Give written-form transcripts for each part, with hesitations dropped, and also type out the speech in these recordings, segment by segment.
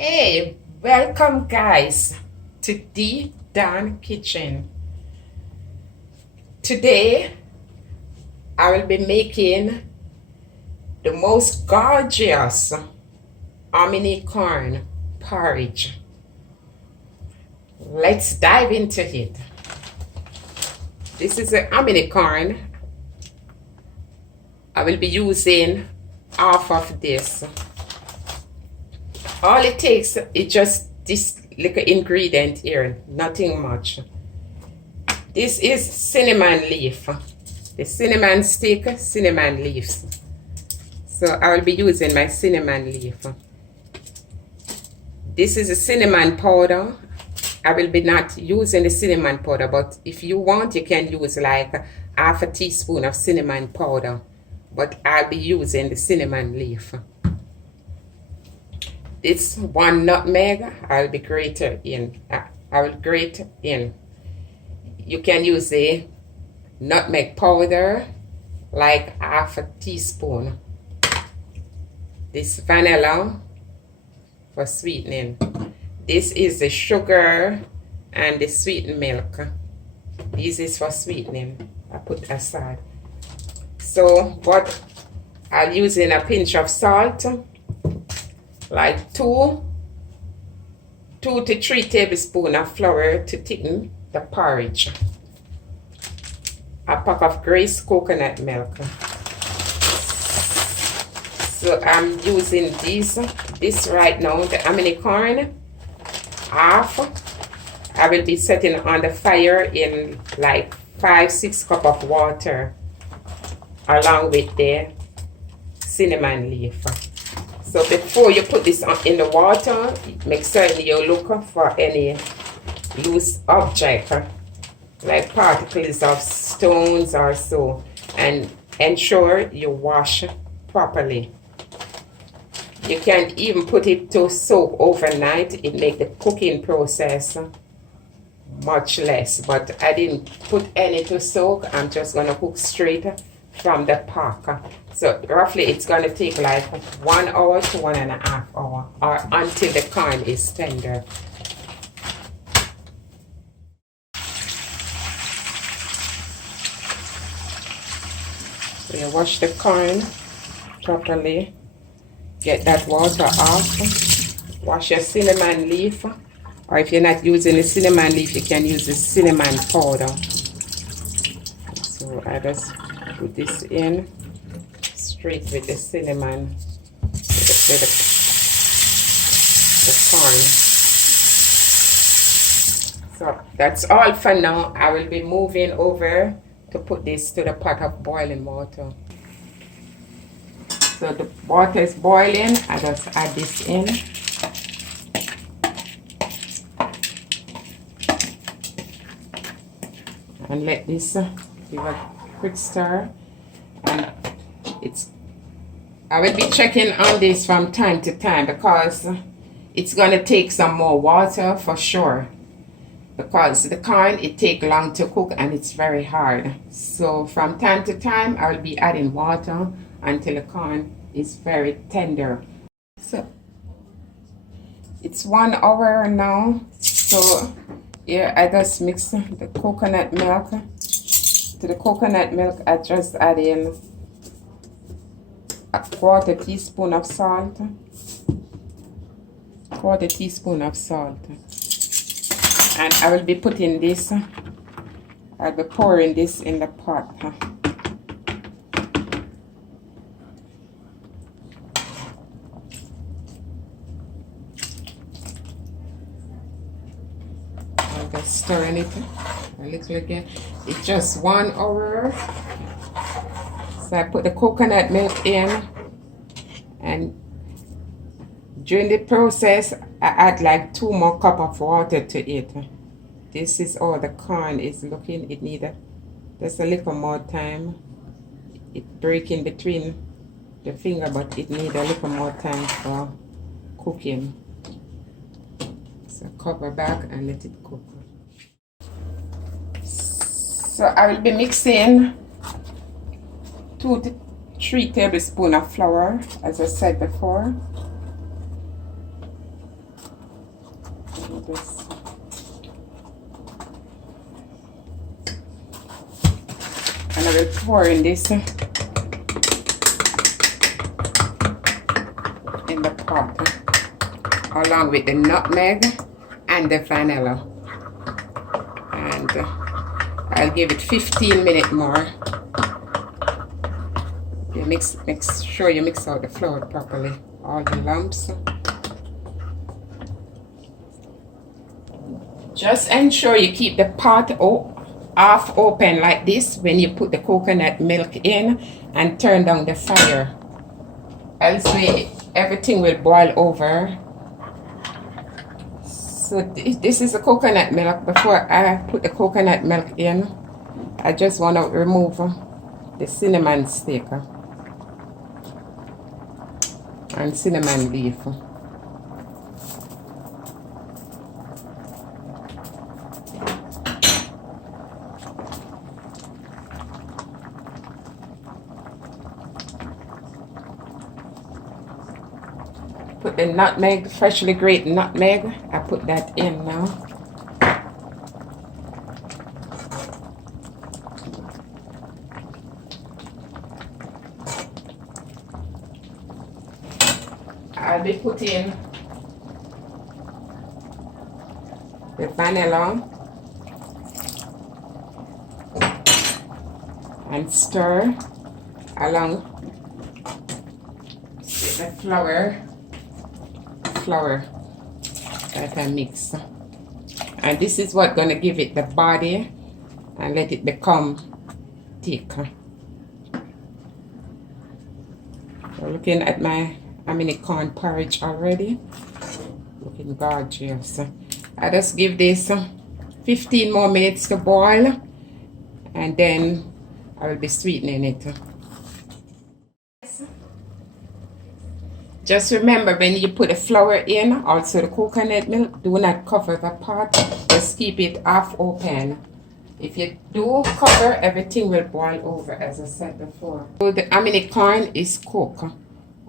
Hey, welcome guys to the Dan Kitchen. Today I will be making the most gorgeous hominy corn porridge. Let's dive into it. This is a hominy corn. I will be using half of this. All it takes is just this little ingredient here, nothing much. This is cinnamon leaf, the cinnamon stick, cinnamon leaves. So I will be using my cinnamon leaf. This is a cinnamon powder. I will be not using the cinnamon powder, but if you want, you can use like half a teaspoon of cinnamon powder. But I'll be using the cinnamon leaf. This 1 nutmeg I'll be grated in. I will grate in. You can use the nutmeg powder, like half a teaspoon. This vanilla for sweetening. This is the sugar and the sweetened milk. This is for sweetening. I put aside. So what I'll use in a pinch of salt, like 2 to 3 tablespoons of flour to thicken the porridge. A pack of greased coconut milk. So I'm using this right now, the hominy corn, half. I will be setting on the fire in like 5-6 cups of water, along with the cinnamon leaf. So before you put this in the water, make certain you look for any loose object, like particles of stones or so, and ensure you wash properly. You can even put it to soak overnight. It makes the cooking process much less, but I didn't put any to soak. I'm just going to cook straight from the pack. So roughly it's going to take like 1 hour to 1.5 hours, or until the corn is tender. So you wash the corn properly, get that water off, wash your cinnamon leaf, or if you're not using the cinnamon leaf, you can use the cinnamon powder. So I just put this in straight with the cinnamon, with the corn. So that's all for now. I will be moving over to put this to the pot of boiling water. So the water is boiling. I just add this in. And let this give a quick stir. And I will be checking on this from time to time, because it's going to take some more water for sure, because the corn, it takes long to cook and it's very hard. So from time to time I will be adding water until the corn is very tender. So it's 1 hour now. So here I just mix the coconut milk. To the coconut milk I just add in a 1/4 teaspoon of salt. 1/4 teaspoon of salt. And I will be putting this, I'll be pouring this in the pot. I'm just stirring it a little again. It's just 1 hour. So I put the coconut milk in, and during the process I add like 2 more cups of water to it. This is all the corn is looking. It needs just a little more time. It breaking between the finger, but it needs a little more time for cooking. So cover back and let it cook. So I will be mixing 2 to 3 tablespoons of flour, as I said before. this. And I will pour in this in the pot along with the nutmeg and the vanilla. And I'll give it 15 minutes more. You make sure you mix out the flour properly, all the lumps. Just ensure you keep the pot half open like this when you put the coconut milk in, and turn down the fire. Else everything will boil over. So this is the coconut milk. Before I put the coconut milk in, I just want to remove the cinnamon stick and cinnamon leaf. Put the nutmeg, freshly grated nutmeg. I put that in now. I'll be putting the vanilla and stir along with the flour that I mix. And this is what gonna give it the body and let it become thick. We're looking at my hominy corn porridge already. Looking gorgeous. I just give this 15 more minutes to boil, and then I will be sweetening it. Just remember, when you put the flour in, also the coconut milk, do not cover the pot. Just keep it half open. If you do cover, everything will boil over, as I said before. So the hominy corn is cooked.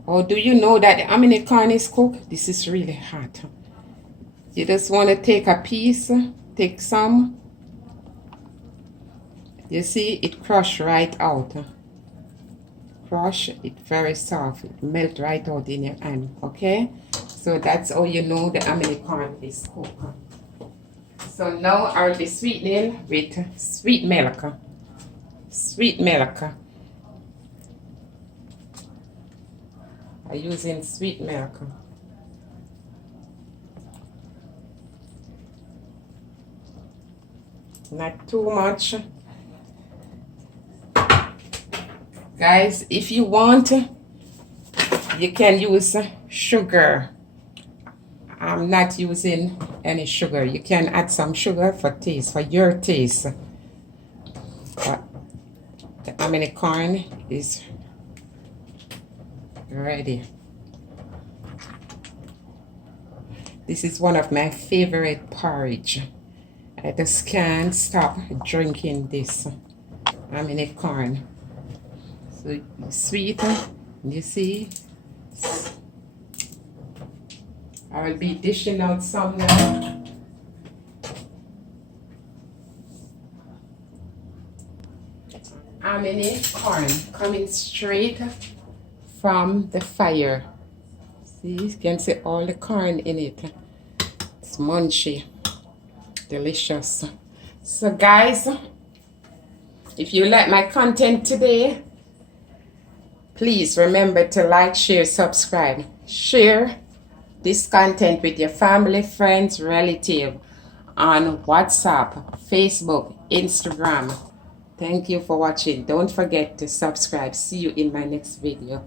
Or do you know that the hominy corn is cooked? This is really hot. You just want to take a piece, take some. You see, it crushed right out. Crush it very soft, it melt right out in your hand. Okay, so that's how you know the hominy corn is cooked. So now I'll be sweetening with sweet milk. I'm using sweet milk. Not too much. Guys, if you want, you can use sugar. I'm not using any sugar. You can add some sugar for taste, for your taste. But the hominy corn is ready. This is one of my favorite porridge. I just can't stop drinking this hominy corn. So sweet, you see. I will be dishing out some now. Hominy corn coming straight from the fire. See, you can see all the corn in it. It's munchy, delicious. So guys, if you like my content today, please remember to like, share, subscribe. Share this content with your family, friends, relative on WhatsApp, Facebook, Instagram. Thank you for watching. Don't forget to subscribe. See you in my next video.